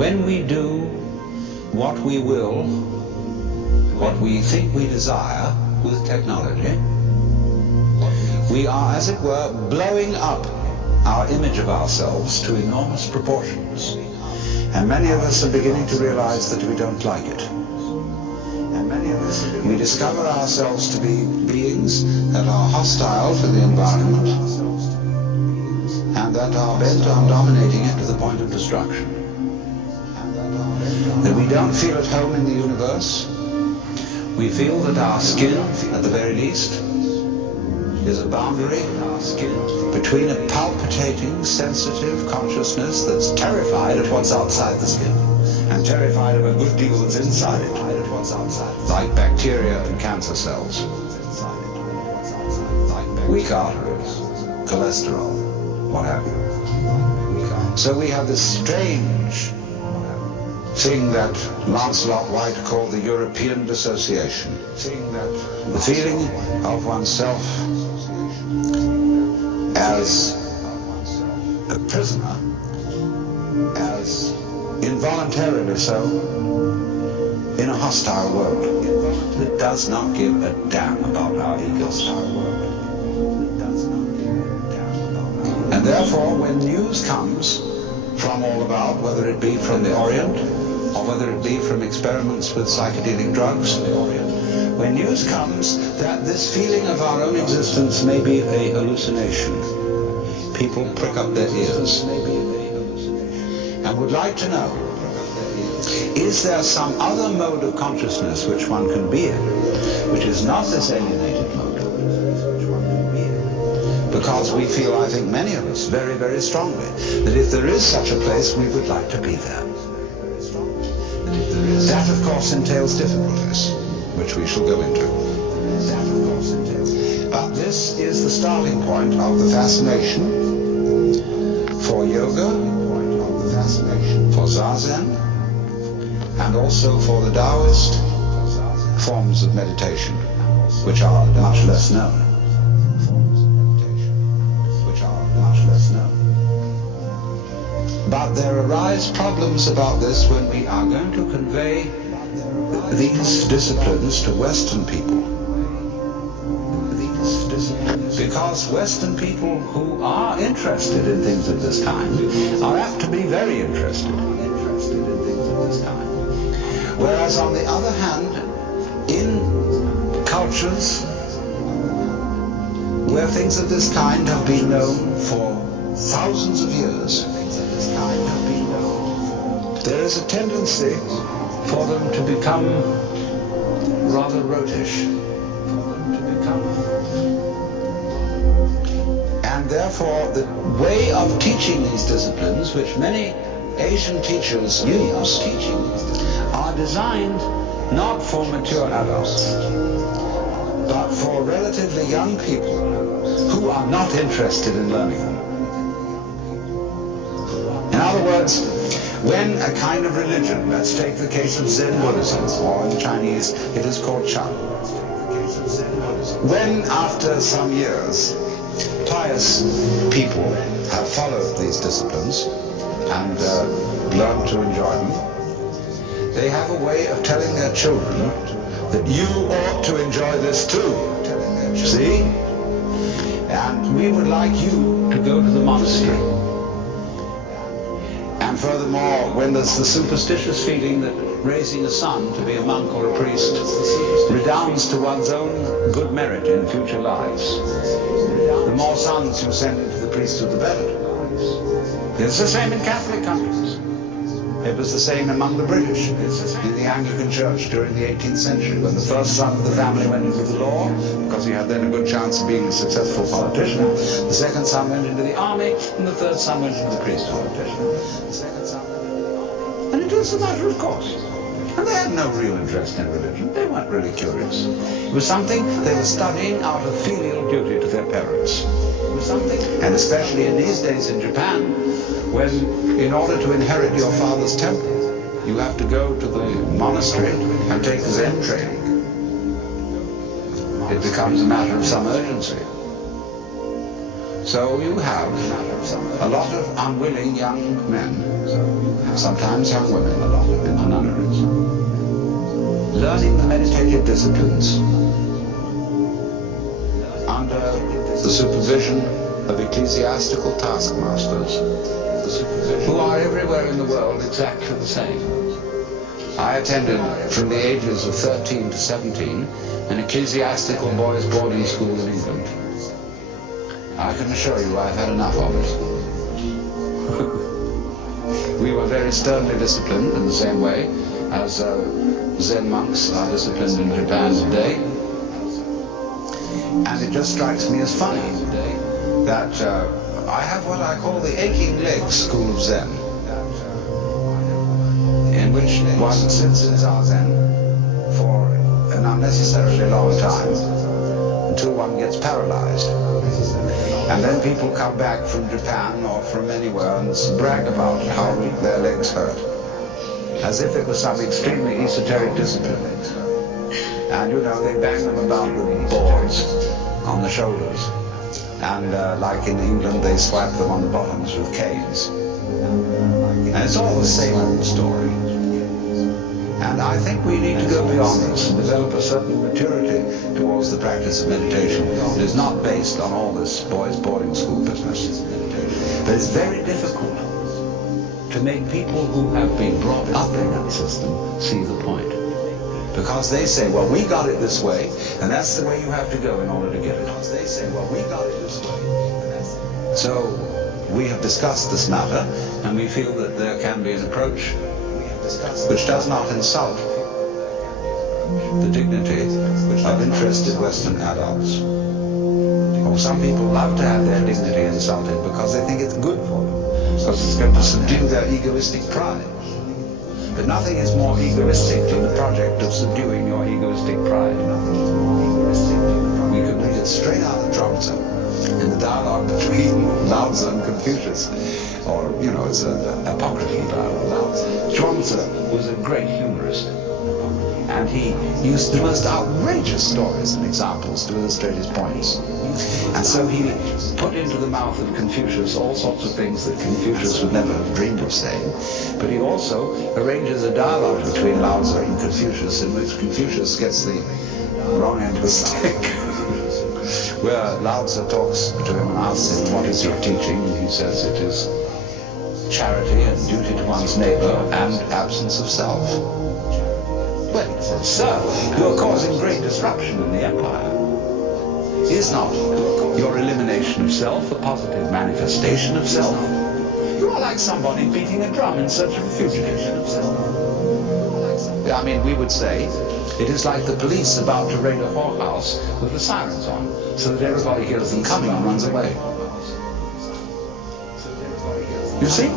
when we do what we will, what we think we desire with technology, we are, as it were, blowing up our image of ourselves to enormous proportions. And many of us are beginning to realize that we don't like it. We discover ourselves to be beings that are hostile to the environment and that are bent on dominating it to the point of destruction. That we don't feel at home in the universe. We feel that our skin, at the very least, is a boundary between a palpitating, sensitive consciousness that's terrified of what's outside the skin and terrified of a good deal that's inside it, like bacteria and cancer cells, weak arteries, cholesterol, what have you. So we have this strange thing that Lancelot White called the European dissociation, the feeling of oneself as a prisoner, as involuntarily so, in a hostile world that does not give a damn about our egos. And therefore, when news comes from all about, whether it be from the Orient or whether it be from experiments with psychedelic drugs, when news comes that this feeling of our own existence may be a hallucination, people prick up their ears and would like to know, is there some other mode of consciousness which one can be in, which is not this alienated mode? Because we feel, I think many of us, very, very strongly, that if there is such a place, we would like to be there. That, of course, entails difficulties, which we shall go into. But this is the starting point of the fascination for yoga, for zazen, and also for the Taoist forms of meditation, which are much less known. But there arise problems about this when we are going to convey these disciplines to Western people. Because Western people who are interested in things of this kind are apt to be very interested in things of this kind. Whereas on the other hand, in cultures where things of this kind have been known for thousands of years, there is a tendency for them to become rather rotish. And therefore the way of teaching these disciplines, which many Asian teachers use, are designed not for mature adults, but for relatively young people who are not interested in learning them. In other words, when a kind of religion, let's take the case of Zen Buddhism, or in Chinese it is called Chan. When after some years pious people have followed these disciplines and learned to enjoy them, they have a way of telling their children that you ought to enjoy this too. See? And we would like you to go to the monastery. And furthermore, when there's the superstitious feeling that raising a son to be a monk or a priest redounds to one's own good merit in future lives, the more sons you send into the priesthood, the better. It's the same in Catholic countries. It was the same among the British in the Anglican Church during the 18th century, when the first son of the family went into the law, because he had then a good chance of being a successful politician. The second son went into the army, and the third son went into the priesthood. And it was a matter of course. And they had no real interest in religion. They weren't really curious. It was something they were studying out of filial duty to their parents. And especially in these days in Japan, when in order to inherit your father's temple, you have to go to the monastery and take Zen training. It becomes a matter of some urgency. So you have a lot of unwilling young men, sometimes young women, in the nunneries, learning the meditative disciplines under the supervision of ecclesiastical taskmasters who are everywhere in the world exactly the same. I attended from the ages of 13 to 17 an ecclesiastical boys' boarding school in England. I can assure you I've had enough of it. We were very sternly disciplined in the same way as Zen monks are disciplined in Japan today. And it just strikes me as funny that I have what I call the aching legs school of Zen, in which one sits in Zazen for an unnecessarily long time until one gets paralyzed. And then people come back from Japan or from anywhere and brag about how their legs hurt, as if it was some extremely esoteric discipline. And you know, they bang them about with boards on the shoulders. And like in England, they swipe them on the bottoms with canes. And it's all the same old story. And I think we need to go beyond this and develop a certain maturity towards the practice of meditation. It is not based on all this boys' boarding school business. But it's very difficult to make people who have been brought up in that system see the point. Because they say, well, we got it this way, and that's the way you have to go in order to get it. Because they say, well, we got it this way. So we have discussed this matter, and we feel that there can be an approach which does not insult the dignity of interested Western adults. Or some people love to have their dignity insulted because they think it's good for them, because it's going to subdue their egoistic pride. But nothing is more egoistic than the project of subduing your egoistic pride. We could read it straight out of Chuang-Tzu in the dialogue between Lao Tzu and Confucius. Or, you know, it's an apocryphal dialogue. Chuang-Tzu was a great humorist, and he used the most outrageous stories and examples to illustrate his points. And so he put into the mouth of Confucius all sorts of things that Confucius would never have dreamed of saying. But he also arranges a dialogue between Lao Tzu and Confucius in which Confucius gets the wrong end of the stick. Where Lao Tzu talks to him and asks him, what is your teaching? And he says it is charity and duty to one's neighbor and absence of self. Well, sir, you are causing great disruption in the empire. Is not your elimination of self a positive manifestation of self? You are like somebody beating a drum in search of a fugitive. I mean, we would say it is like the police about to raid a whorehouse with the sirens on, so that everybody hears them coming and runs away. You see?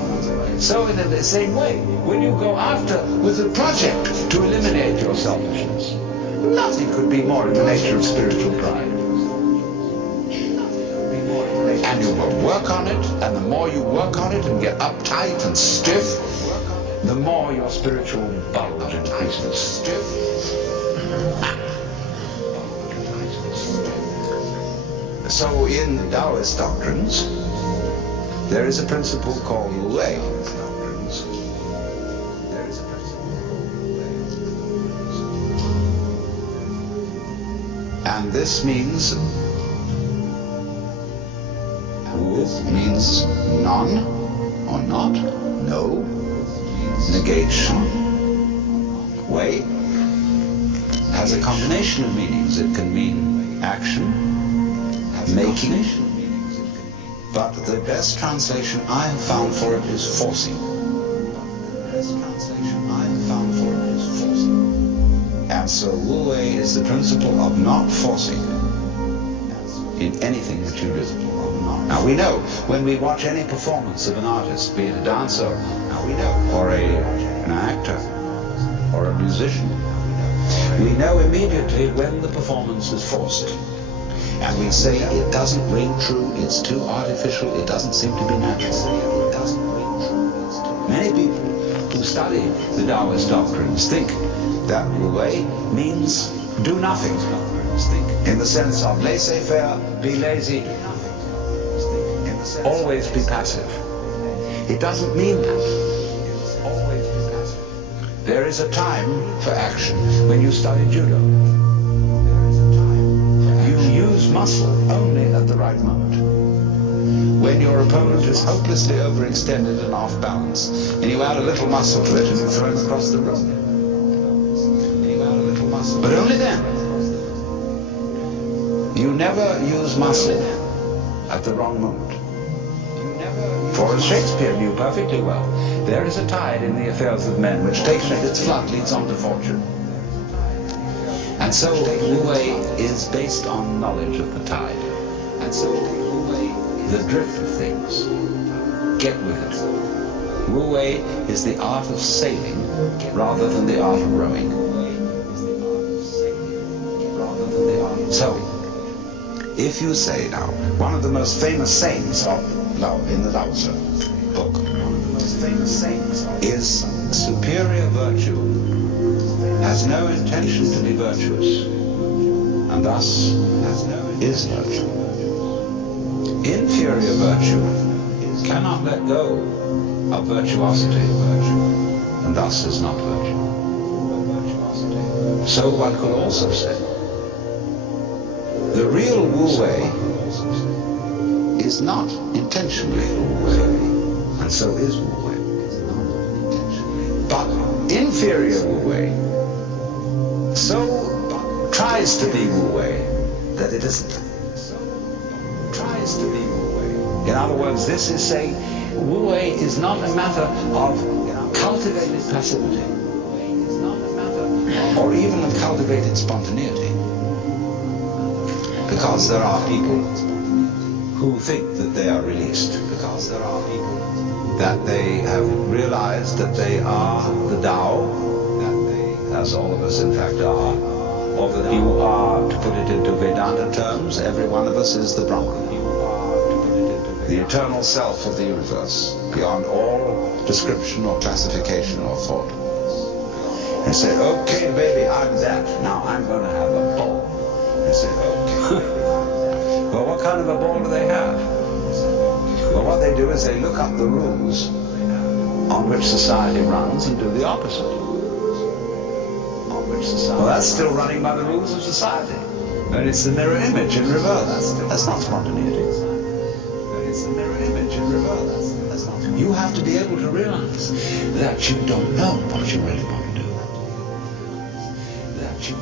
So in the same way, when you go after with a project to eliminate your selfishness, nothing could be more in the nature of spiritual pride. And you will work on it, and the more you work on it and get uptight and stiff, the more your spiritual bulge increases. So in Taoist doctrines, there is a principle called rote. And this means none or not, no, negation, way, has a combination of meanings. It can mean action, making, but the best translation I have found for it is forcing. And so Wu Wei is the principle of not forcing in anything that you do. Now we know when we watch any performance of an artist, be it a dancer, or an actor, or a musician, we know immediately when the performance is forced. And we say it doesn't ring true, it's too artificial, it doesn't seem to be natural. Many people who study the Taoist doctrines think that Wu Wei means do nothing, in the sense of laissez-faire, be lazy. always be passive. It doesn't mean that. There is a time for action. When you study judo, you use muscle only at the right moment. When your opponent is hopelessly overextended and off balance, and you add a little muscle to it and you throw him across the room. But only then. You never use muscle at the wrong moment. For as Shakespeare knew perfectly well, there is a tide in the affairs of men which takes at its flood leads on to fortune. And so Wu-Wei is based on knowledge of the tide. And so Wu-Wei, the drift of things. Get with it. Wu-Wei is the art of sailing rather than the art of rowing. So, if you say now, one of the most famous sayings in the Lao Tzu book is superior virtue has no intention to be virtuous, and thus is virtue. Inferior virtue cannot let go of virtuosity, and thus is not virtue. So one could also say, the real Wu-Wei is not intentionally Wu-Wei, and so is Wu-Wei. But inferior Wu-Wei so tries to be Wu-Wei that it isn't. Tries to be Wu-Wei. In other words, this is saying Wu-Wei is not a matter of cultivated passivity, or even of cultivated spontaneity. Because there are people who think that they are released, because there are people that they have realized that they are the Tao, that they, as all of us in fact are, or that you are, to put it into Vedanta terms, every one of us is the Brahman, the eternal self of the universe, beyond all description or classification or thought. And say, okay baby, I'm that, now I'm going to have a ball. And say, okay. Well, what kind of a ball do they have? Well, what they do is they look up the rules on which society runs and do the opposite. Well, that's still running by the rules of society. And it's the mirror image in reverse. That's not spontaneity. It's the mirror image in reverse. That's not. You have to be able to realize that you don't know what you really want to do.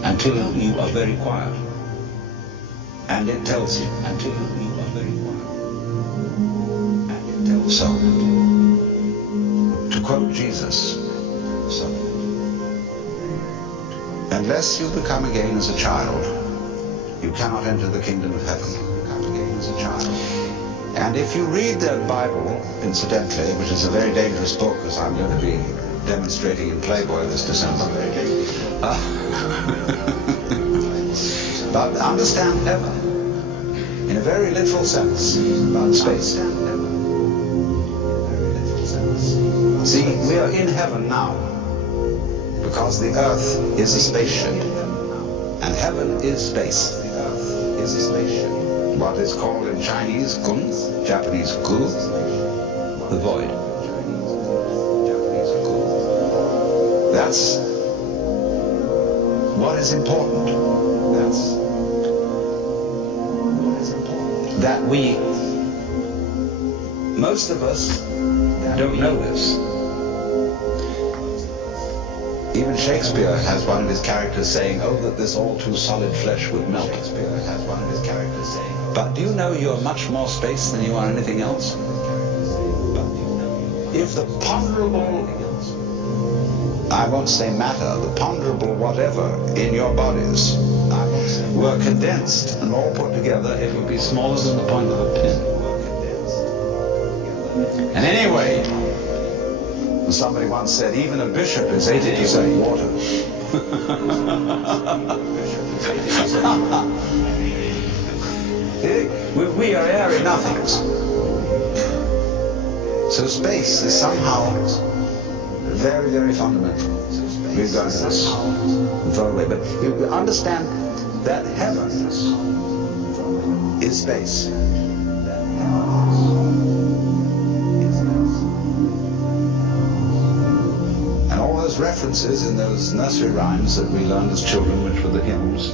Until you are very quiet. And it tells you until you are very quiet. And it tells so. To quote Jesus, so, unless you become again as a child, you cannot enter the kingdom of heaven. Become again as a child. And if you read the Bible, incidentally, which is a very dangerous book, as I'm going to be demonstrating in Playboy this December. But understand heaven in a very literal sense about space. See, we are in heaven now because the earth is a spaceship and heaven is space. The earth is a spaceship. What is called in Chinese Gun, Japanese Gu, the void. That's what is important. That's that we, most of us, don't know this. Even Shakespeare has one of his characters saying, oh, that this all too solid flesh would melt. Shakespeare has one of his characters saying, but do you know you're much more space than you are anything else? If the ponderable, I won't say matter, the ponderable whatever in your bodies were condensed and all put together, it would be smaller than the point of a pin. And anyway, somebody once said, even a bishop is 80% water. We are airy nothings. So space is somehow very, very fundamental. We're going to this far away, but you understand that heaven is space. references in those nursery rhymes that we learned as children, which were the hymns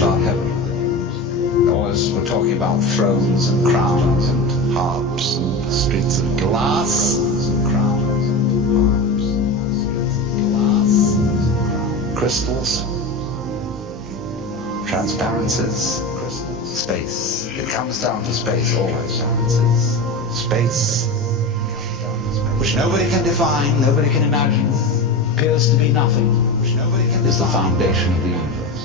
about heaven. Always we're talking about thrones and crowns and harps and streets of glass, crystals, transparencies, space. It comes down to space always. Space, which nobody can define, nobody can imagine, appears to be nothing, is the foundation of the universe.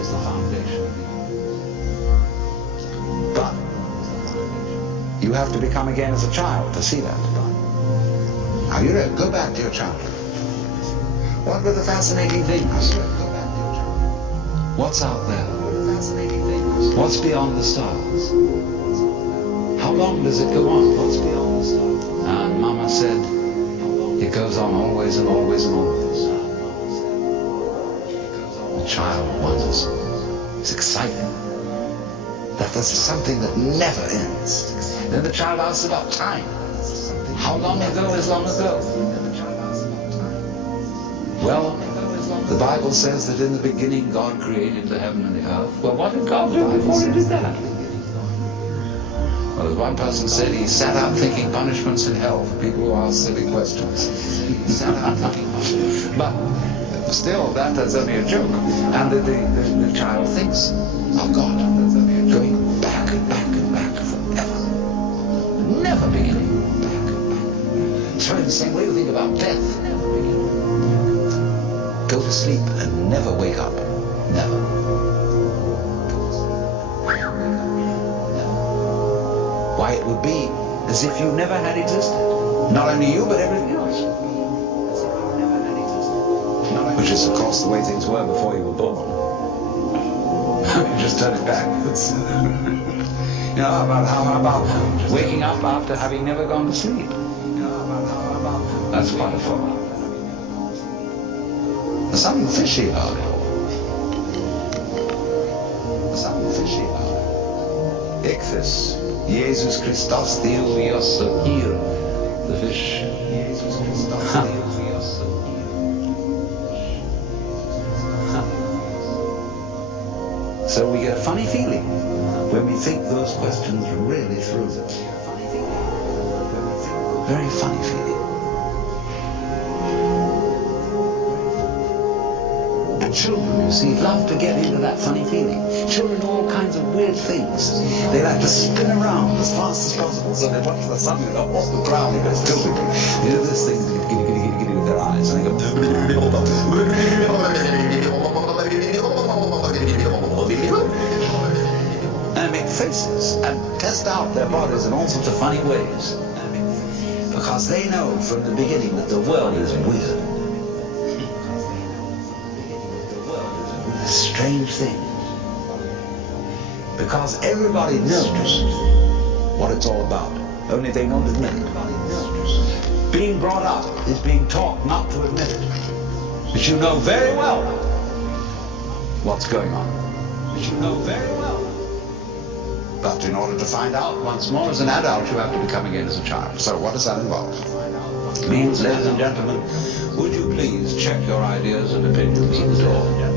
Is the foundation of the universe. But you have to become again as a child to see that. Now you go back to your childhood. What were the fascinating things? What's out there? What's beyond the stars? How long does it go on? What's beyond the stars? And Mama said, it goes on always and always and always. The child wonders. It's exciting. That there's something that never ends. Then the child asks about time. How long ago is long ago? Well, the Bible says that in the beginning God created the heaven and the earth. Well, what did God do before he did that? Well, as one person said, he sat out thinking punishments in hell for people who ask silly questions. He sat out thinking punishments. But still, that's only a joke. And the child thinks, oh God, going back and back and back forever. Never beginning. Back and back. So in the same way we think about death. Go to sleep and never wake up. Never. Why, it would be as if you never had existed. Not only you, but everything else. Which is, of course, the way things were before you were born. You just turn it back. You know, how about waking up after having never gone to sleep? That's quite a thought. There's something fishy about it. There's something fishy about it. Ichthys, Jesus Christos Theos hier. The fish. Jesus Christos Theos So we get a funny feeling when we think those questions really through. Very funny feeling. Children, you see, love to get into that funny feeling. Children do all kinds of weird things. They like to spin around as fast as possible, so they watch the sun go off the ground and go still. They do this thing, giddy with their eyes, and they go. And make faces and test out their bodies in all sorts of funny ways, because they know from the beginning that the world is weird. Strange thing, because everybody knows what it's all about, only they won't admit it. Being brought up is being taught not to admit it, but you know very well what's going on. But you know very well. But in order to find out once more as an adult, you have to become again as a child. So what does that involve? It means, ladies and gentlemen, would you please check your ideas and opinions at the door?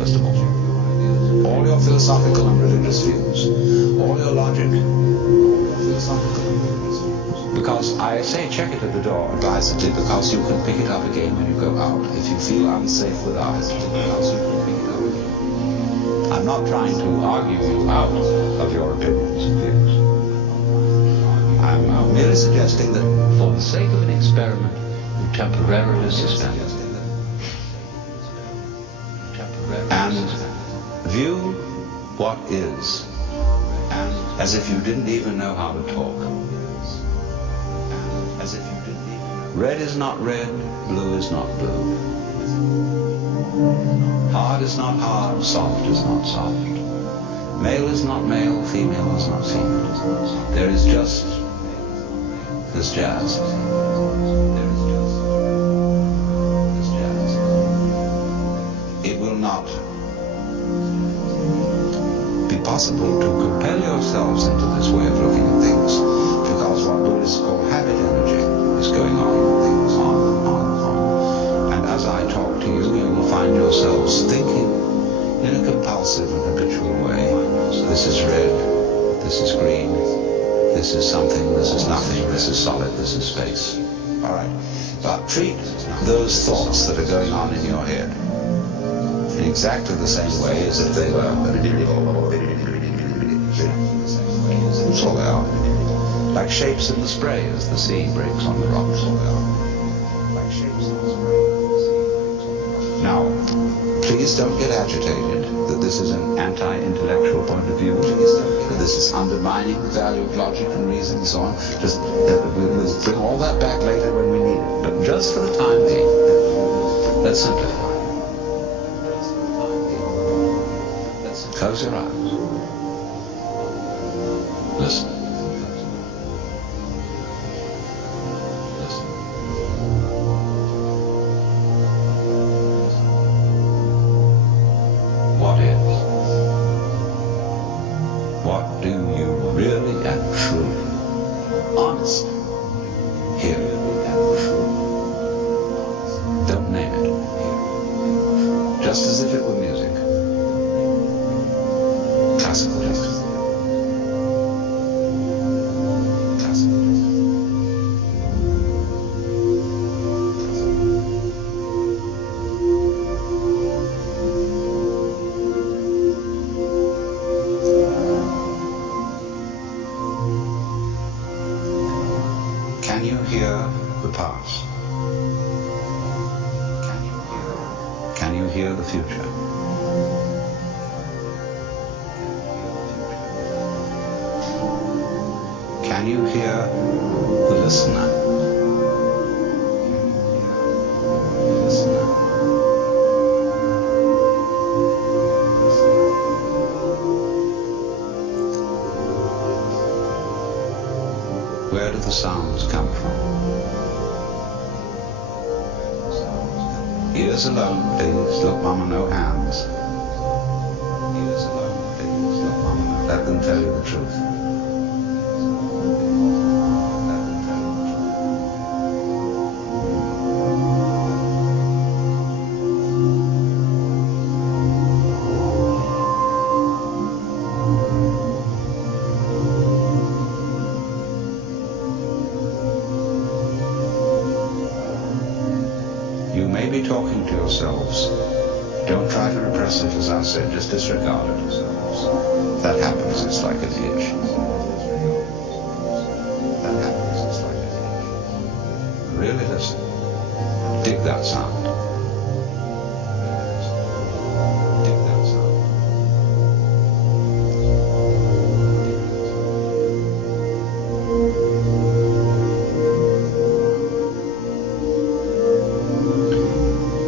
First of all your philosophical and religious views, all your logic, because I say check it at the door advisedly, because you can pick it up again when you go out. If you feel unsafe without it, because you can pick it up again. I'm not trying to argue you out of your opinions and views. I'm merely suggesting that for the sake of an experiment, you temporarily suspend it. And view what is, as if you didn't even know how to talk. As if you didn't even know. Red is not red, blue is not blue. Hard is not hard, soft is not soft. Male is not male, female is not female. There is just this jazz. It will not be possible to compel yourselves into this way of looking at things, because what Buddhists this is green, this is something, this is nothing, this is solid, this is space. All right? But treat those thoughts that are going on in your head in exactly the same way as if they were. That's all they are. Like shapes in the spray as the sea breaks on the rocks. Like shapes in the spray. Now, please don't get agitated that this is an anti-intellectual point of view. That this is undermining the value of logic and reason and so on. Just we'll bring all that back later when we need it. But just for the time being, let's simplify. Close your eyes. Listen. What is? What do you really and truly, honestly, hear and truly? Don't name it. Just as if it were music. Classical music. Can you hear the past? Can you hear the future? Can you hear the listener? Where do the sounds come from? Ears alone, please. Look, Mama, no hands. Ears alone, please. Look, Mama, no. Let them tell you the truth. You may be talking to yourselves. Don't try to repress it, as I said. Just disregard it. That happens. It's like an itch. That happens. It's like an itch. Really listen. Dig that sound. Dig that sound.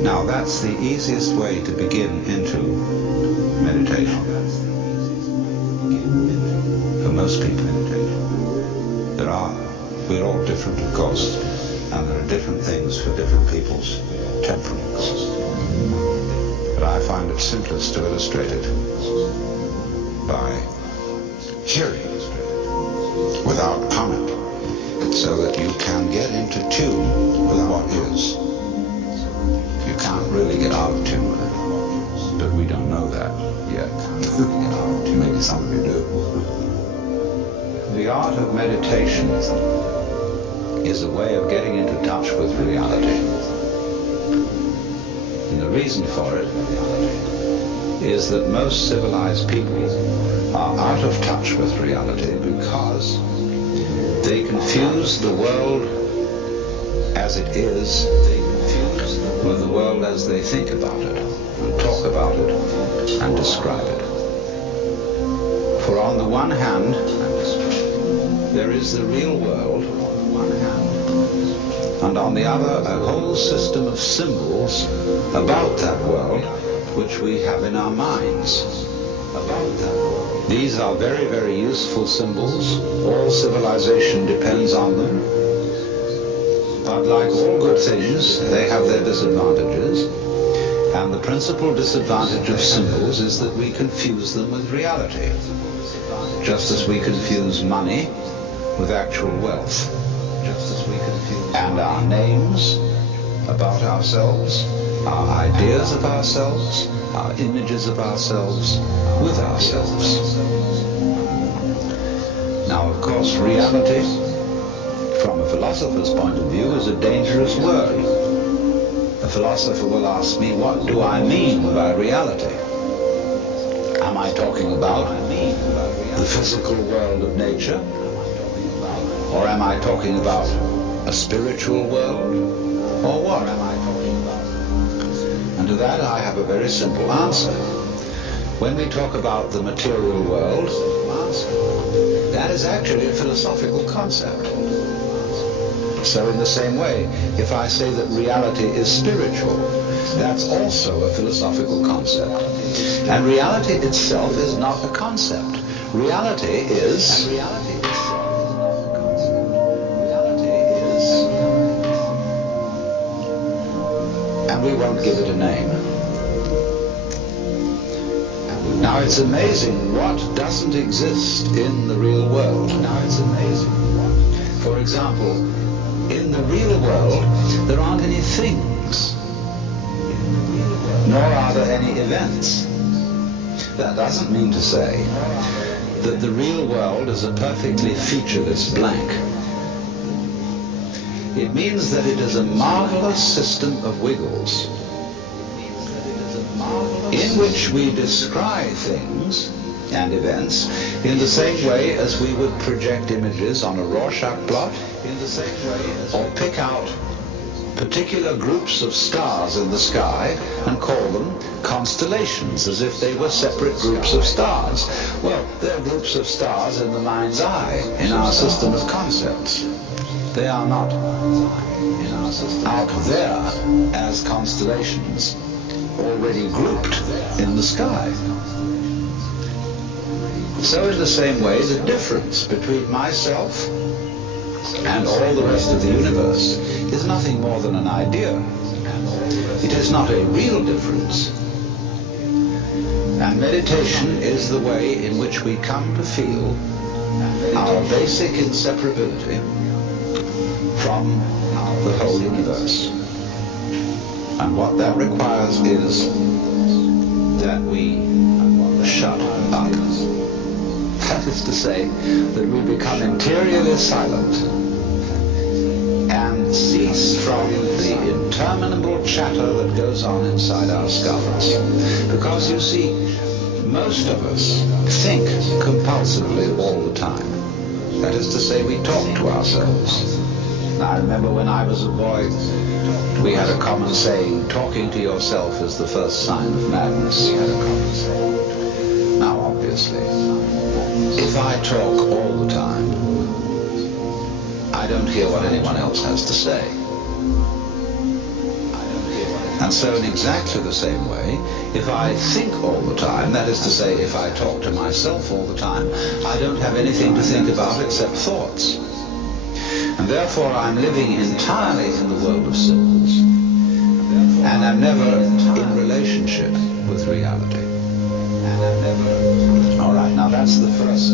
Now that's the easiest way to begin into meditation. For most people, we're all different, of course, and there are different things for different people's temperaments. But I find it simplest to illustrate it by hearing without comment, so that you can get into tune with what is. You can't really get out of tune with it, but we don't know that yet. Maybe some of you do. The art of meditation is a way of getting into touch with reality. And the reason for it is that most civilized people are out of touch with reality because they confuse the world as it is with the world as they think about it, and talk about it, and describe it. For on the one hand, there is the real world, and on the other, a whole system of symbols about that world, which we have in our minds. These are very, very useful symbols. All civilization depends on them. But like all good things, they have their disadvantages. And the principal disadvantage of symbols is that we confuse them with reality. Just as we confuse money with actual wealth. And our names about ourselves, our ideas of ourselves, our images of ourselves with ourselves. Now, of course, reality, from a philosopher's point of view, is a dangerous word. A philosopher will ask me, what do I mean by reality? Am I talking about the physical world of nature? Or am I talking about a spiritual world? Or what am I talking about? And to that I have a very simple answer. When we talk about the material world, that is actually a philosophical concept. So in the same way, if I say that reality is spiritual, that's also a philosophical concept. And reality itself is not a concept. Reality is and we won't give it a name. Now it's amazing what doesn't exist in the real world. Now it's amazing. For example, in the real world, there aren't any things, nor are there any events. That doesn't mean to say that the real world is a perfectly featureless blank. It means that it is a marvelous system of wiggles in which we describe things and events in the same way as we would project images on a Rorschach plot, or pick out particular groups of stars in the sky and call them constellations, as if they were separate groups of stars. Well, they're groups of stars in the mind's eye, in our system of concepts. They are not out there as constellations already grouped in the sky. So in the same way, the difference between myself and all the rest of the universe is nothing more than an idea. It is not a real difference. And meditation is the way in which we come to feel our basic inseparability from the whole universe. And what that requires is that we shut up. That is to say, that we become interiorly silent and cease from the interminable chatter that goes on inside our skulls. Because you see, most of us think compulsively all the time. That is to say, we talk to ourselves. Now, I remember when I was a boy, we had a common saying, talking to yourself is the first sign of madness. Now, obviously, if I talk all the time, I don't hear what anyone else has to say. And so in exactly the same way, if I think all the time, that is to say, if I talk to myself all the time, I don't have anything to think about except thoughts. And therefore I'm living entirely in the world of symbols, and I'm never in relationship with reality. All right, now that's the first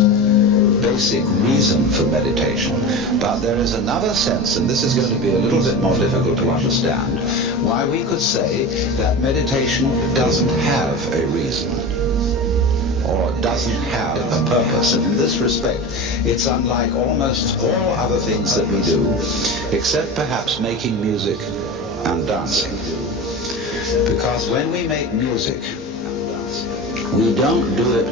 basic reason for meditation. But there is another sense, and this is going to be a little bit more difficult to understand, why we could say that meditation doesn't have a reason, or doesn't have a purpose. And in this respect, it's unlike almost all other things that we do, except perhaps making music and dancing. Because when we make music, we don't do it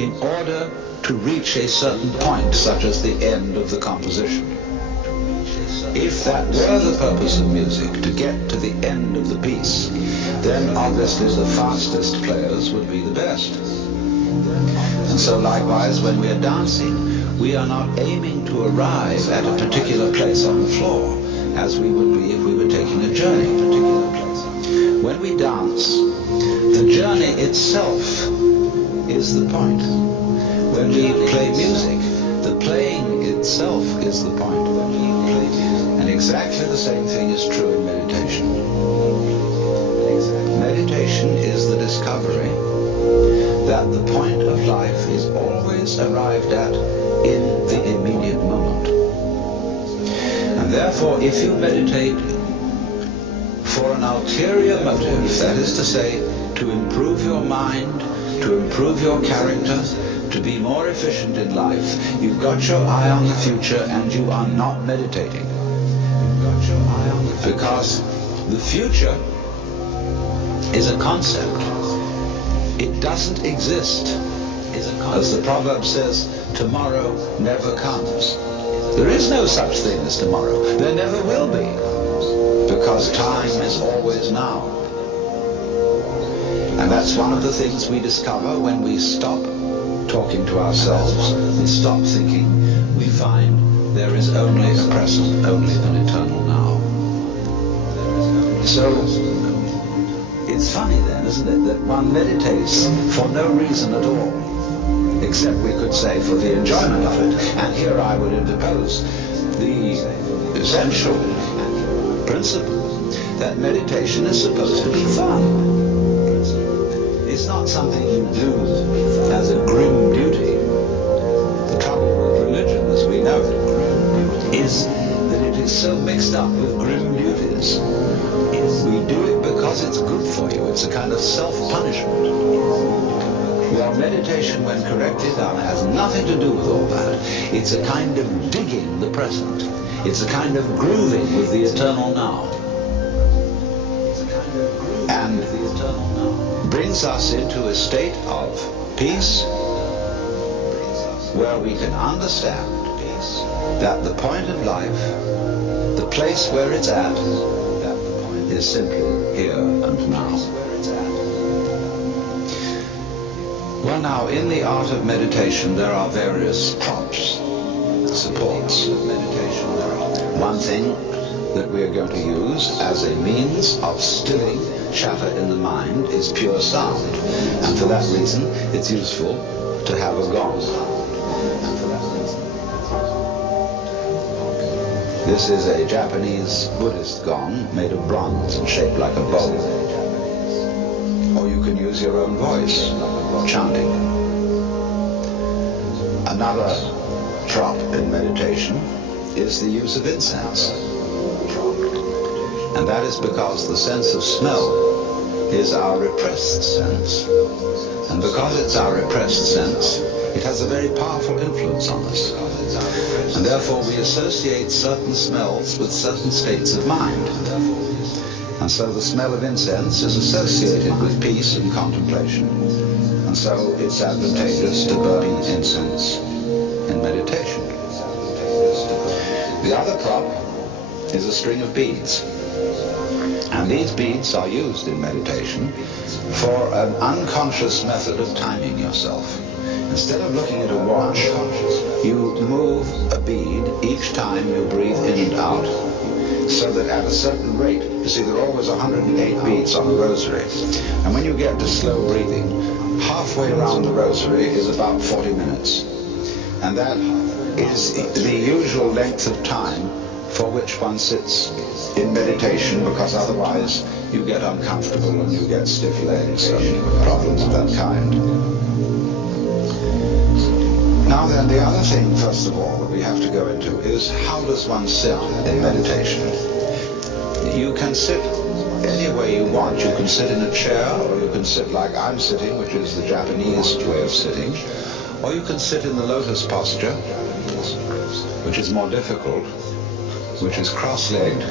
in order to reach a certain point, such as the end of the composition. If that were the purpose of music, to get to the end of the piece, then obviously the fastest players would be the best. And so likewise, when we are dancing, we are not aiming to arrive at a particular place on the floor, as we would be if we were taking a journey. When we dance, the journey itself is the point. When we play music, the playing itself is the point. And exactly the same thing is true in meditation. Meditation is the discovery that the point of life is always arrived at in the immediate moment. And therefore, if you meditate for an ulterior motive, that is to say, to improve your mind, to improve your character, to be more efficient in life, you've got your eye on the future and you are not meditating. Because the future is a concept. It doesn't exist. As the proverb says, tomorrow never comes. There is no such thing as tomorrow. There never will be. Because time is always now. And that's one of the things we discover when we stop talking to ourselves, we stop thinking, we find there is only a present, only an eternal now. So, it's funny then, isn't it, that one meditates for no reason at all, except we could say for the enjoyment of it. And here I would interpose the essential principle that meditation is supposed to be fun. It's not something you do as a grim duty. The trouble with religion, as we know it, is that it is so mixed up with grim duties. We do it because it's good for you. It's a kind of self-punishment. Well, meditation, when correctly done, has nothing to do with all that. It's a kind of digging the present. It's a kind of grooving with the eternal now. And brings us into a state of peace where we can understand that the point of life, the place where it's at, is simply here and now. Well, now, in the art of meditation, there are various props, supports. One thing that we are going to use as a means of stilling chatter in the mind is pure sound. And for that reason, it's useful to have a gong. This is a Japanese Buddhist gong made of bronze and shaped like a bowl. Or you can use your own voice, chanting. Another prop in meditation is the use of incense. And that is because the sense of smell is our repressed sense. And because it's our repressed sense, it has a very powerful influence on us. And therefore we associate certain smells with certain states of mind. And so the smell of incense is associated with peace and contemplation. And so it's advantageous to burn incense in meditation. The other prop is a string of beads. And these beads are used in meditation for an unconscious method of timing yourself. Instead of looking at a watch, you move a bead each time you breathe in and out, so that at a certain rate, you see there are always 108 beads on a rosary, and when you get to slow breathing, halfway around the rosary is about 40 minutes. And that is the usual length of time for which one sits in meditation, because otherwise you get uncomfortable and you get stiff legs and problems of that kind. Now then, the other thing, first of all, that we have to go into is how does one sit in meditation? You can sit any way you want. You can sit in a chair, or you can sit like I'm sitting, which is the Japanese way of sitting, or you can sit in the lotus posture, which is more difficult, which is cross-legged,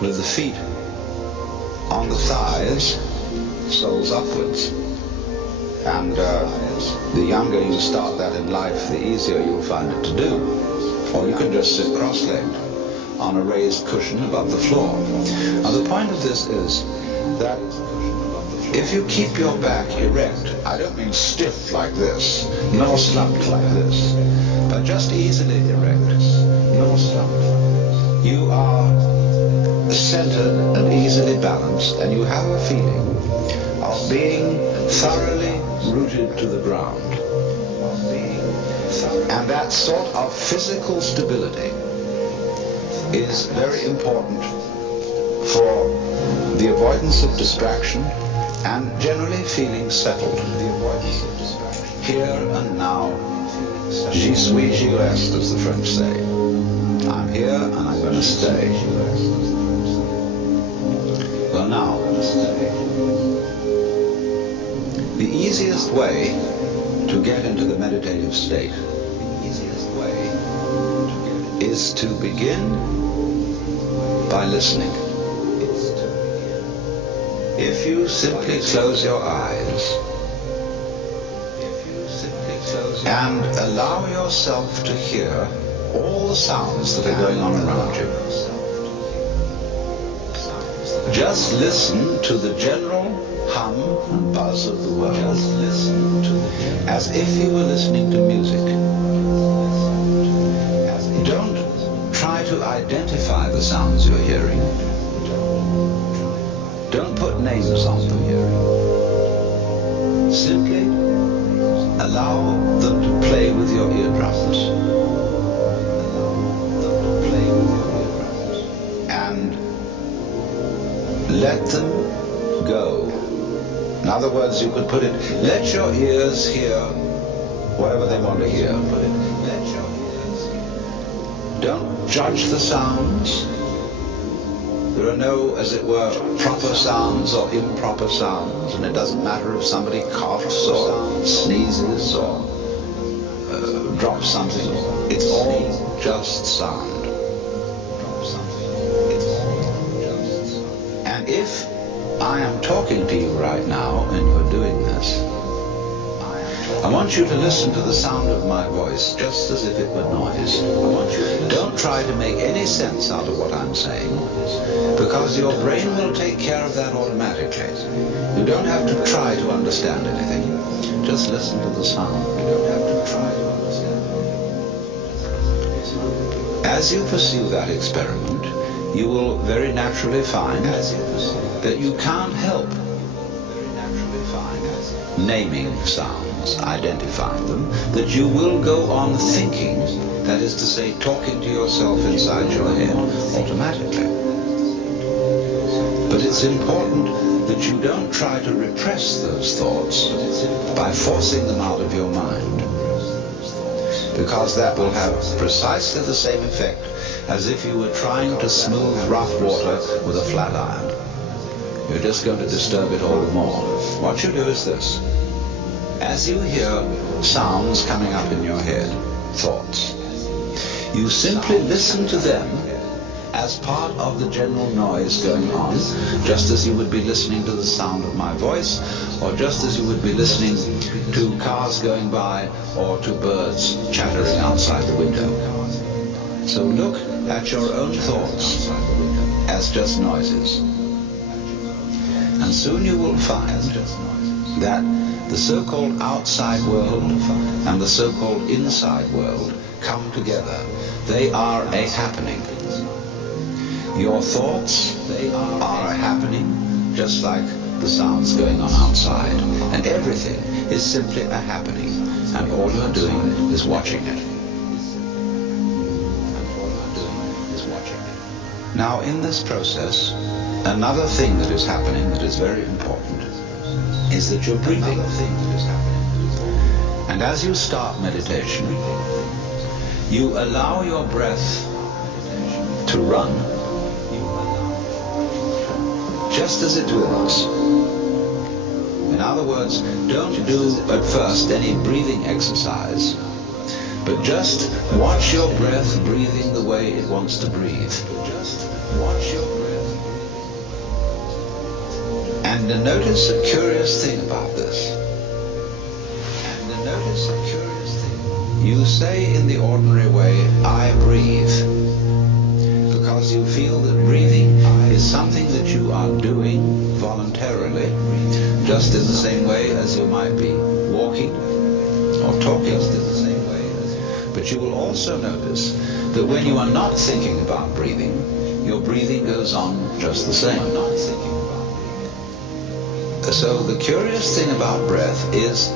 with the feet on the thighs, soles upwards. And the younger you start that in life, the easier you'll find it to do. Or you can just sit cross-legged on a raised cushion above the floor. Now the point of this is that if you keep your back erect, I don't mean stiff like this, nor slumped like this, but just easily erect, nor slumped, you are centered and easily balanced, and you have a feeling of being thoroughly rooted to the ground. And that sort of physical stability is very important for the avoidance of distraction and generally feeling settled. Here and now, j'y suis, j'y reste, as the French say. I'm here and I'm going to stay. Well now, the easiest way to get into the meditative state is to begin by listening. If you simply close your eyes and allow yourself to hear all the sounds that are going on around you, just listen to the general hum and buzz of the world as if you were listening to music. Don't try to identify the sounds you're hearing. Don't put names on them. Simply allow them to play with your eardrums. And let them go. In other words, you could put it, let your ears hear whatever they want to hear. Don't judge the sounds. There are no, as it were, proper sounds or improper sounds, and it doesn't matter if somebody coughs or sneezes or drops something. It's all just sound. And if I am talking to you right now and you're doing this, I want you to listen to the sound of my voice just as if it were noise. Don't try to make any sense out of what I'm saying, because your brain will take care of that automatically. You don't have to try to understand anything. Just listen to the sound. You don't have to try to understand it. As you pursue that experiment, you will very naturally find that you can't help naming sounds, identifying them, that you will go on thinking, that is to say, talking to yourself inside your head automatically. But it's important that you don't try to repress those thoughts by forcing them out of your mind, because that will have precisely the same effect as if you were trying to smooth rough water with a flat iron. You're just going to disturb it all the more. What you do is this. As you hear sounds coming up in your head, thoughts, you simply listen to them as part of the general noise going on, just as you would be listening to the sound of my voice, or just as you would be listening to cars going by or to birds chattering outside the window. So look at your own thoughts as just noises. And soon you will find that the so-called outside world and the so-called inside world come together. They are a happening. Your thoughts are a happening, just like the sounds going on outside. And everything is simply a happening. And all you're doing is watching it. Now, in this process, another thing that is happening that is very important is that you're breathing. And as you start meditation, you allow your breath to run just as it wills. In other words, don't do at first any breathing exercise, but just watch your breath breathing the way it wants to breathe. Watch your breath. And notice a curious thing about this. You say in the ordinary way, I breathe, because you feel that breathing is something that you are doing voluntarily, just in the same way as you might be walking or talking. But you will also notice that when you are not thinking about breathing, your breathing goes on just the same. So the curious thing about breath is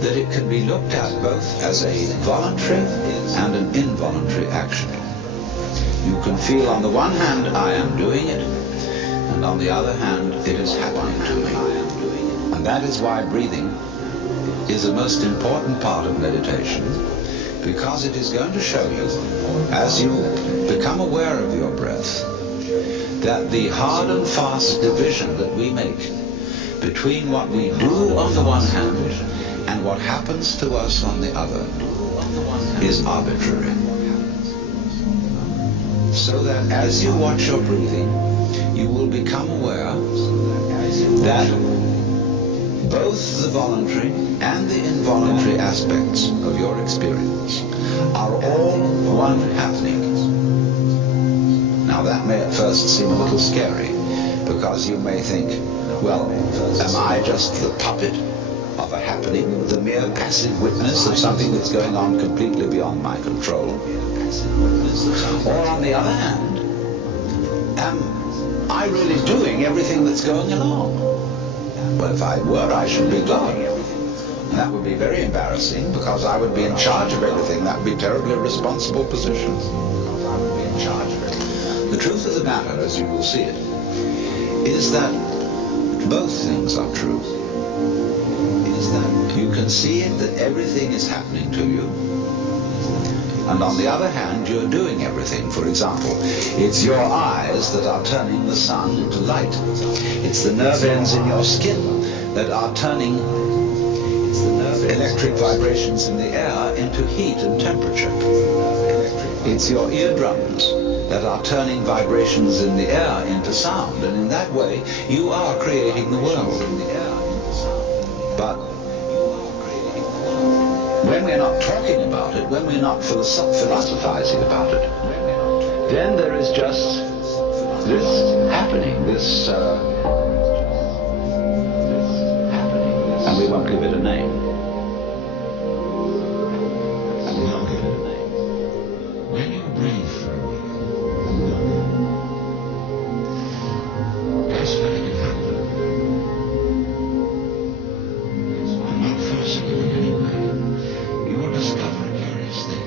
that it can be looked at both as a voluntary and an involuntary action. You can feel on the one hand, I am doing it, and on the other hand, it is happening to me. And that is why breathing is a most important part of meditation, because it is going to show you, as you become aware of your breath, that the hard and fast division that we make between what we do on the one hand and what happens to us on the other is arbitrary. So that as you watch your breathing, you will become aware that both the voluntary and the involuntary aspects of your experience are all one happening. Now that may at first seem a little scary, because you may think, well, am I just the puppet of a happening, the mere passive witness of something that's going on completely beyond my control? Or on the other hand, am I really doing everything that's going along? Well, if I were, I should be God. And that would be very embarrassing, because I would be in charge of everything. That would be a terribly responsible position. The truth of the matter, as you will see it, is that both things are true. Is that you can see it, that everything is happening to you, and on the other hand, you're doing everything. For example, it's your eyes that are turning the sun into light. It's the nerve ends in your skin that are turning electric vibrations in the air into heat and temperature. It's your eardrums that are turning vibrations in the air into sound, and in that way, you are creating the world. But when we're not talking about it, when we're not philosophizing about it, then there is just this happening, and we won't give it a name. When you breathe, that's when it happens. I'm not forcing you in any way. You will discover a curious thing.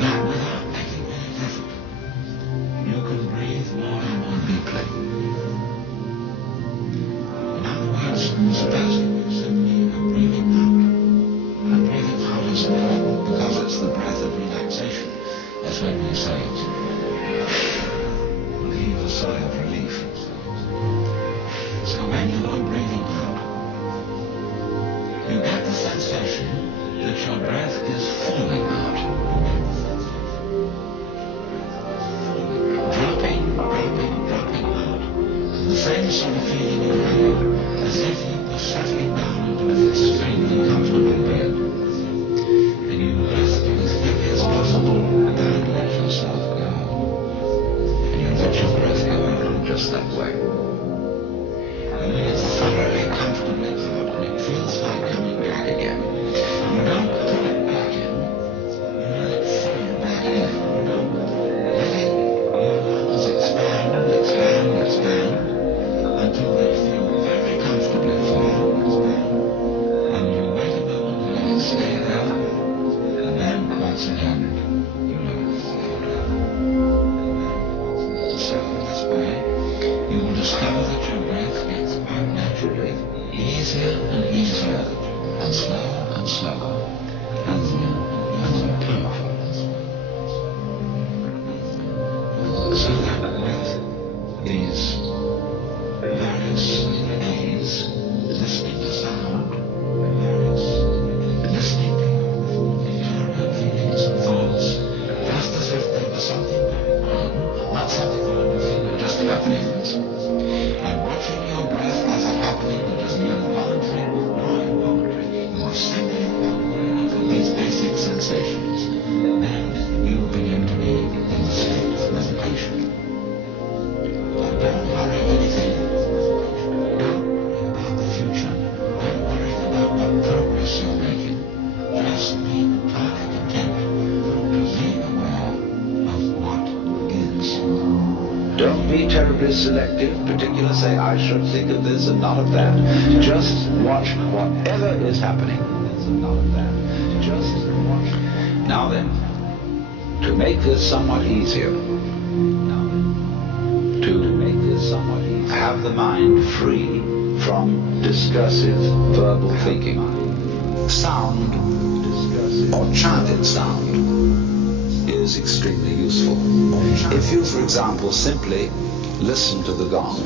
That without making any effort, you can breathe more and more deeply. In other words, supposing you simply are breathing out. And breathing out is important because it's the breath of relaxation. That's when we say it. Leave a sigh of relief. So when you are breathing out, you get the sensation that your breath is falling out. Dropping out. The same sort of feeling you had as if you were settling down into an extremely comfortable bed. And you lift as heavy as possible and then let yourself go. And you let your breath go out just that way. And when it's thoroughly comfortably out and it feels like coming back again, you don't pull it back in. You let it fall back in. Letting your lungs expand until they feel very comfortably full. And you wait a moment and let it stay there. And then once again, you let it fall down. So this way, you will discover that your breath gets quite naturally easier and easier, and slower and slower, and more powerful. So that breath is various A's, listening to sound, various listening to your own feelings and thoughts, just as if there was something going on, not something going on, just happenings. And watching your breath as a happening that is neither voluntary nor involuntary, you are simply aware of these basic sensations, and you begin to be in the state of meditation. But don't worry anything. Don't worry about the future. Don't worry about what progress you're making. Just be entirely content to be aware of what is. Don't be terribly selective, particular, say, I should think of this and not of that. Just watch whatever is happening. Just watch. Now then, to make this somewhat easier, have the mind free from discursive verbal thinking. Sound, or chanted sound, is extremely useful. If you, for example, simply listen to the gong,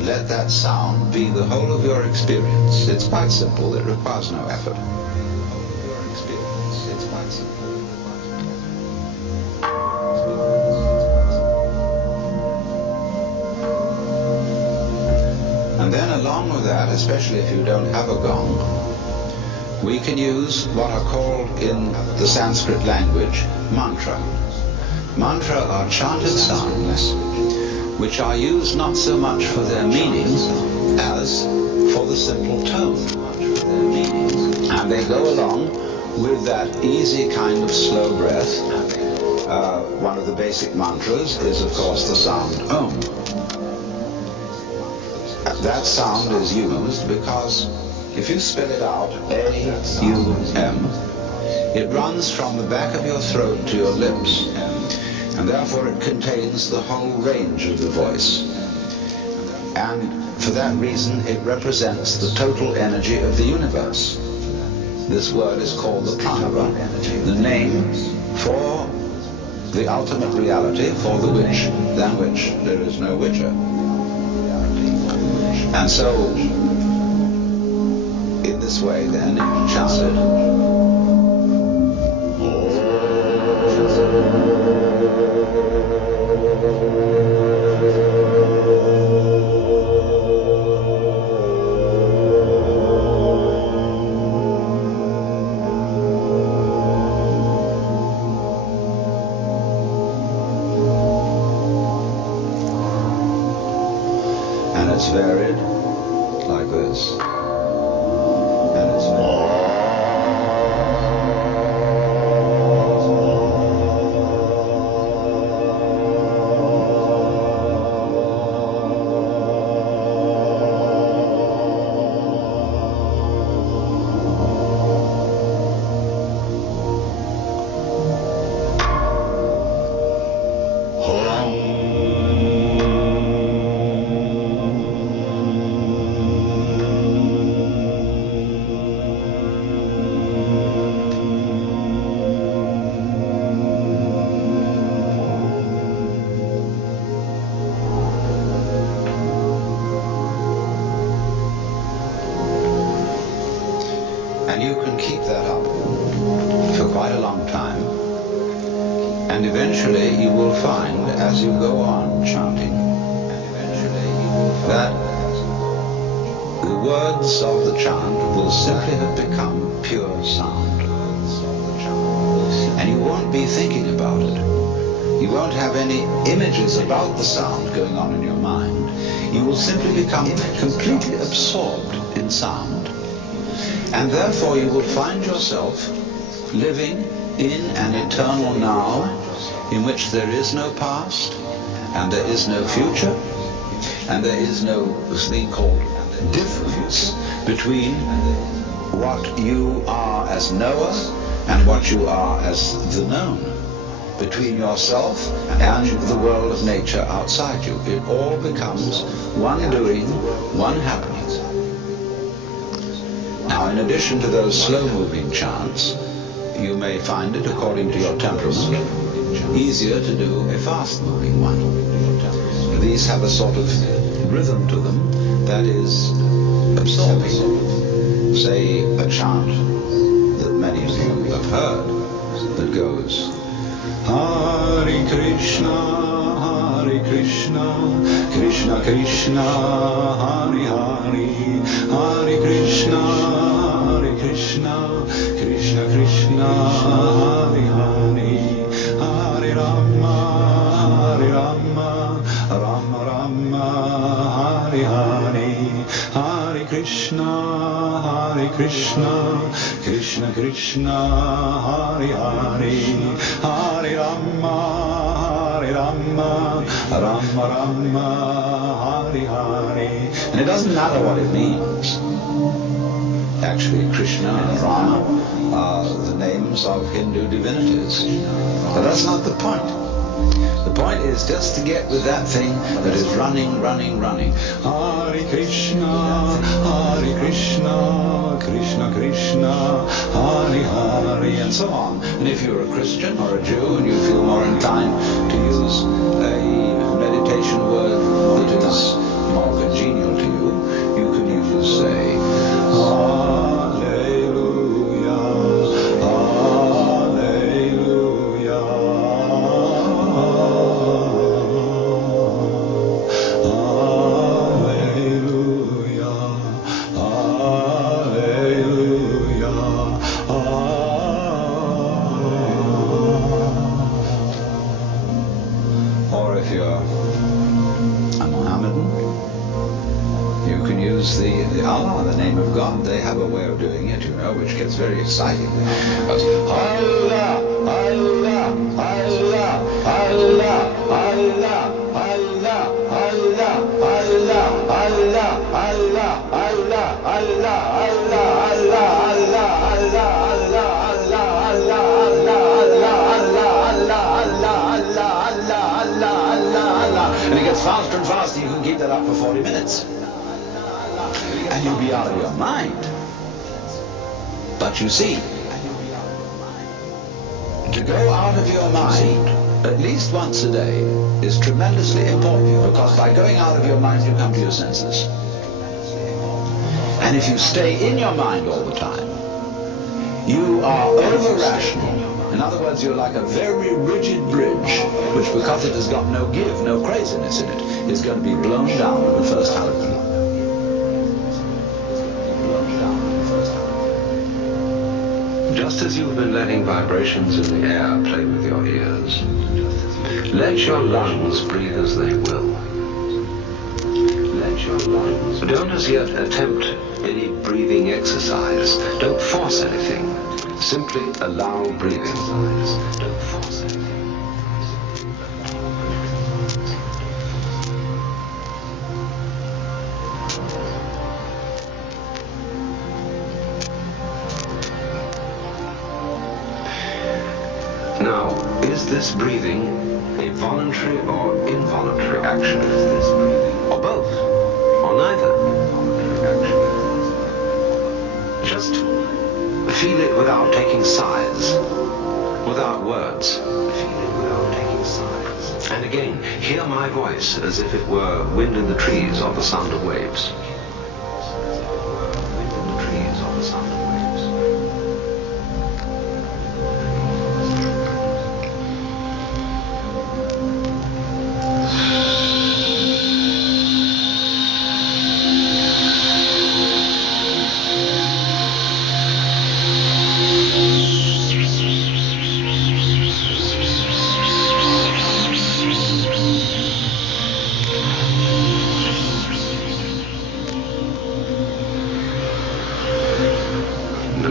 and let that sound be the whole of your experience. It's quite simple. It requires no effort. And then along with that, especially if you don't have a gong, we can use what are called in the Sanskrit language mantra. Mantra are chanted sounds which are used not so much for their meaning as for the simple tone. And they go along with that easy kind of slow breath. One of the basic mantras is, of course, the sound Om. That sound is used because if you spell it out, A-U-M, it runs from the back of your throat to your lips, and therefore it contains the whole range of the voice. And for that reason, it represents the total energy of the universe. This word is called the pranava, the name for the ultimate reality, for the which, than which there is no whicher. And so, in this way then, it chanted. And it's varied like this. And it's varied. And you can keep that up for quite a long time. And eventually you will find, as you go on chanting, that the words of the chant will simply have become pure sound. And you won't be thinking about it. You won't have any images about the sound going on in your mind. You will simply become completely absorbed in sound. And therefore you will find yourself living in an eternal now in which there is no past and there is no future and there is no thing called difference between what you are as knower and what you are as the known, between yourself and the world of nature outside you. It all becomes one doing, one happening. Now, in addition to those slow-moving chants, you may find it, according to your temperament, easier to do a fast-moving one. These have a sort of rhythm to them that is absorbing. Say, a chant that many of you have heard that goes, Hare Krishna, Hare Krishna, Krishna Krishna, Hare Hare, Hare Krishna, Hare Krishna, Krishna Krishna, Hare Hare, Hare Rama, Hare Rama, Rama Rama, Hare Hare, Hare Krishna, Hare Krishna, Krishna Krishna, Hare Hare, Hare Rama, Hare Rama, Rama Rama, Hare Hare. And it doesn't matter what it means. Actually, Krishna and Rama are the names of Hindu divinities. But that's not the point. The point is just to get with that thing that is running, running, running. Hare Krishna, Hare Krishna, Krishna Krishna, Hare Hare, and so on. And if you're a Christian or a Jew and you feel more inclined to use a meditation word that is more congenial use the Allah, the name of God. They have a way of doing it, you know, which gets very exciting. But Allah, Allah, Allah, Allah, Allah, Allah, Allah, Allah, Allah, Allah, Allah, Allah, and it gets faster and faster. You can keep that up for 40 minutes. And you'll be out of your mind. But you see, to go out of your mind at least once a day is tremendously important, because by going out of your mind you come to your senses. And if you stay in your mind all the time, you are over-rational. In other words, you're like a very rigid bridge, which, because it has got no give, no craziness in it, is going to be blown down at the first hurricane. Just as you've been letting vibrations in the air play with your ears, let your lungs breathe as they will. Let your lungs. Don't as yet attempt any breathing exercise. Don't force anything. Simply allow breathing. Don't force anything. Now, is this breathing a voluntary or involuntary action? Or both? Or neither? Just feel it without taking sides, without words. And again, hear my voice as if it were wind in the trees or the sound of waves.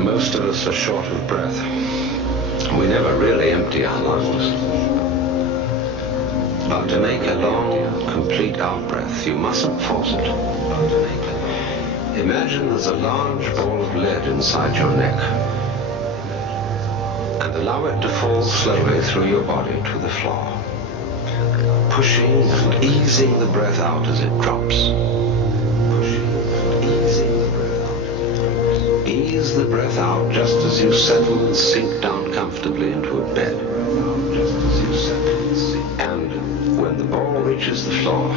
Most of us are short of breath. We never really empty our lungs. But to make a long, complete out-breath, you mustn't force it. Imagine there's a large ball of lead inside your neck, and allow it to fall slowly through your body to the floor, pushing and easing the breath out as it drops. Ease the breath out just as you settle and sink down comfortably into a bed. And when the ball reaches the floor,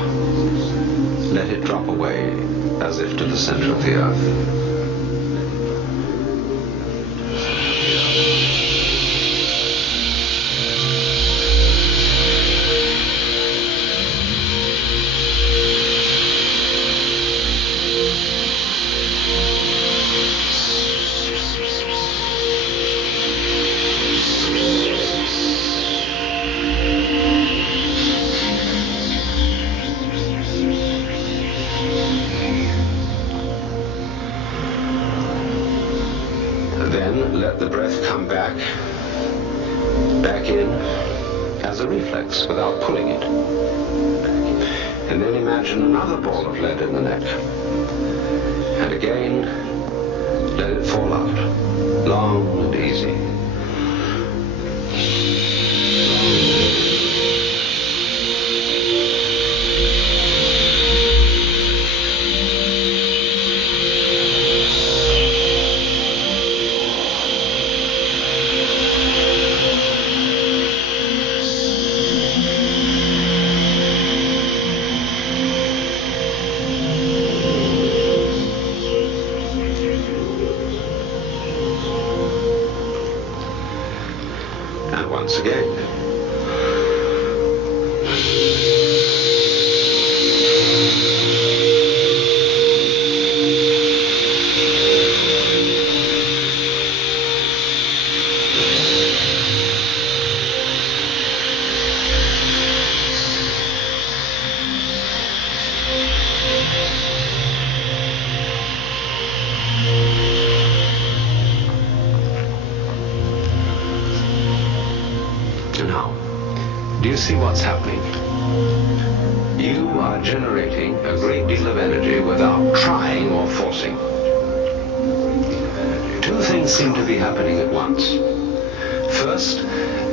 let it drop away as if to the center of the earth. Then let the breath come back in as a reflex without pulling it. And then imagine another ball of lead in the neck. And again, let it fall out, long and easy. see what's happening? You are generating a great deal of energy without trying or forcing. Two things seem to be happening at once. First,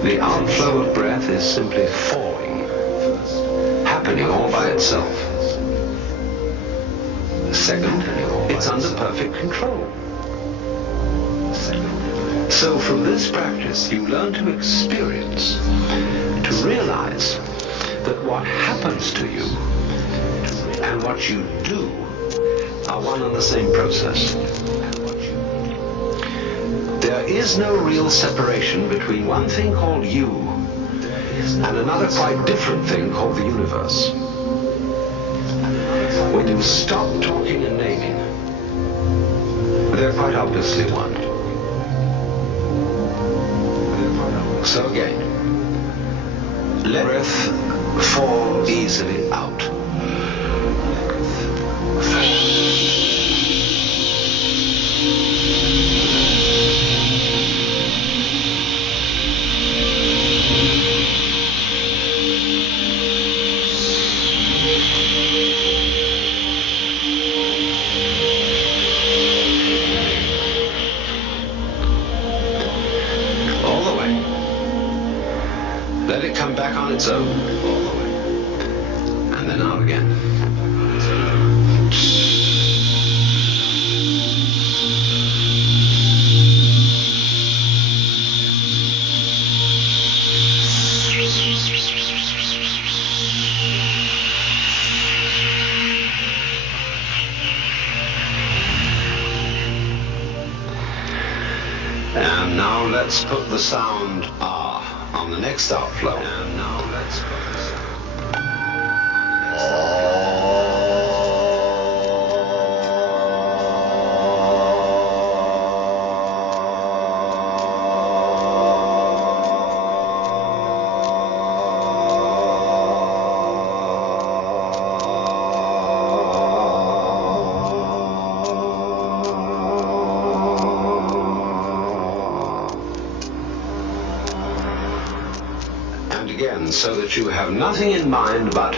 the outflow of breath is simply falling, happening all by itself. Second, it's under perfect control. So from this practice, you learn to experience, to realize that what happens to you and what you do are one and the same process. There is no real separation between one thing called you and another quite different thing called the universe. When you stop talking and naming, they're quite obviously one. So again, let breath fall easily out. Let it come back on its own, all the way, and then out again. And now let's put the sound R on the next outflow. And now let's put the sound. Again, so that you have nothing in mind but